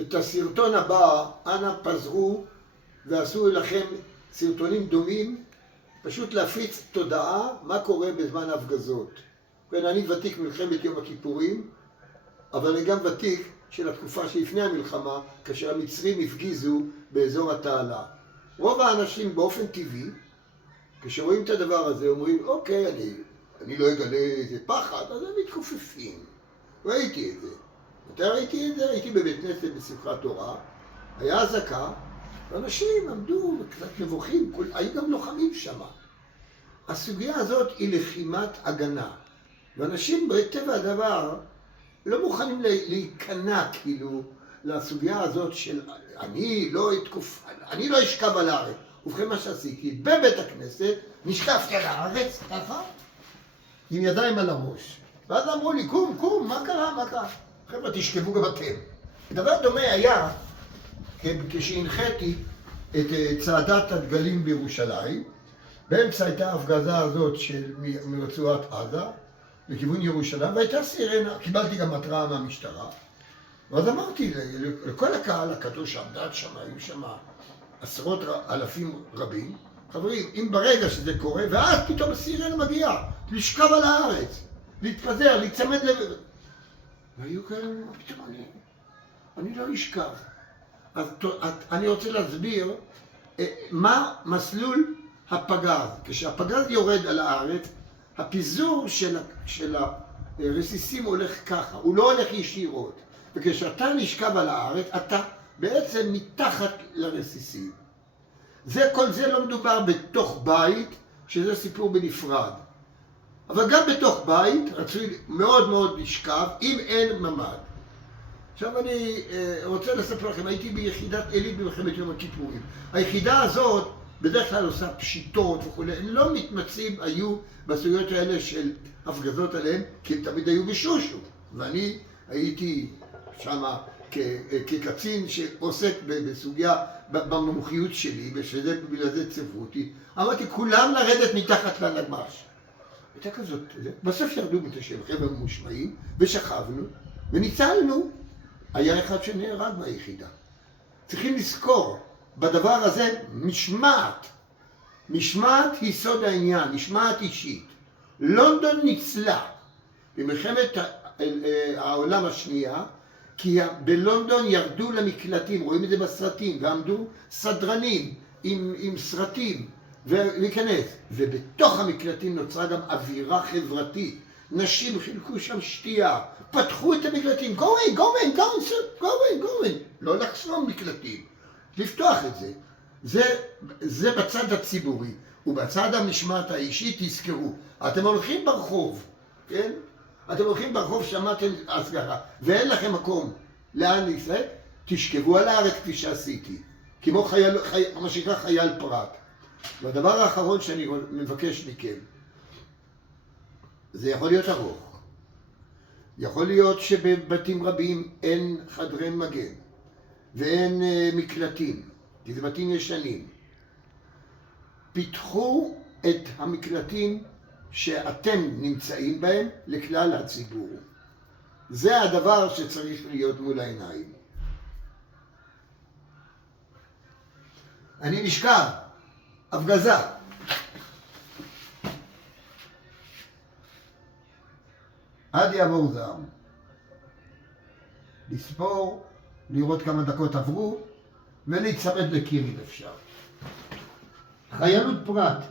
את הסרטון הבא, אנא פזרו ועשו לכם סרטונים דומים, פשוט להפיץ תודעה מה קורה בזמן ההפגזות. כן, אני ותיק מלחמת יום הכיפורים, אבל אני גם ותיק של התקופה שלפני המלחמה, כאשר המצרים הפגיזו באזור התעלה. רוב האנשים באופן טבעי, כשרואים את הדבר הזה, אומרים, אוקיי, אני לא אגלה איזה פחד, אז הם מתכופפים. ראיתי את זה. מתי ראיתי את זה? הייתי בבית כנסת בשמחת תורה, היה אזעקה, ואנשים עמדו קצת מבוכים, היו גם לוחמים שם. הסוגיה הזאת היא לחימת הגנה. ואנשים בטבע הדבר לא מוכנים להיכנע כאילו לסוגיה הזאת של אני לא אשכב על הארץ. ובכן מה שעשיתי, בבית הכנסת נשכבתי על הארץ, ככה, עם ידיים על הראש. ואז אמרו לי, קום, מה קרה? חבר'ה, תשכבו גם אתם. דבר דומה היה כשהנחיתי את צעדת הדגלים בירושלים, באמצע הייתה ההפגזה הזאת מרצועת עזה, לכיוון ירושלים, והייתה סירנה, קיבלתי גם התראה מהמשטרה, ואז אמרתי לכל הקהל הקדוש שעמד שם, היו שם עשרות אלפים רבים, חברים, אם ברגע שזה קורה, ואז פתאום סירנה מגיעה, לשכב על הארץ, להתפזר, להיצמד והיו כאלה, פתאום אני לא אשכב. אז אני רוצה להסביר מה מסלול הפגז. כשהפגז יורד על הארץ, הפיזור של הרסיסים הולך ככה, הוא לא הולך ישירות. וכשאתה נשכב על הארץ, אתה בעצם מתחת לרסיסים. כל זה לא מדובר בתוך בית, שזה סיפור בנפרד. אבל גם בתוך בית רצוי מאוד מאוד לשכב, אם אין ממ"ד. עכשיו אני רוצה לספר לכם, הייתי ביחידת עילית במלחמת יום הכיפורים. היחידה הזאת בדרך כלל עושה פשיטות וכו', הם לא מתמצאים היו בסוגיות האלה של הפגזות עליהם, כי הם תמיד היו בשושו. ואני הייתי שם כקצין שעוסק בסוגיה, במומחיות שלי, ובגלל זה צברו אותי. אמרתי, כולם לרדת מתחת לנגמ"ש. הייתה כזאת, בסוף ירדו מתשב, חבר'ה ממושמעים, ושכבנו, וניצלנו. היה אחד שנהרג מהיחידה. צריכים לזכור, בדבר הזה משמעת. משמעת היא סוד העניין, משמעת אישית. לונדון ניצלה במלחמת העולם השנייה, כי בלונדון ירדו למקלטים, רואים את זה בסרטים, ועמדו סדרנים עם סרטים, ולהיכנס. ובתוך המקלטים נוצרה גם אווירה חברתית. נשים חילקו שם שתייה, פתחו את המקלטים, go in, לא לחסום מקלטים, לפתוח את זה. זה בצד הציבורי, ובצד המשמעת האישית תזכרו, אתם הולכים ברחוב, כן? אתם הולכים ברחוב, שמעתם הסגרה, ואין לכם מקום לאן להסתכל, תשכבו על הארץ כפי שעשיתי, כמו מה שנקרא חייל פרט. והדבר האחרון שאני מבקש מכם, זה יכול להיות ארוך. יכול להיות שבבתים רבים אין חדרי מגן ואין מקלטים, כי זה בתים ישנים. פיתחו את המקלטים שאתם נמצאים בהם לכלל הציבור. זה הדבר שצריך להיות מול העיניים. אני נשכב, הפגזה. עד יעבור זעם. לספור, לראות כמה דקות עברו, ולהצמד לקיר אם אפשר. חיילות פרט.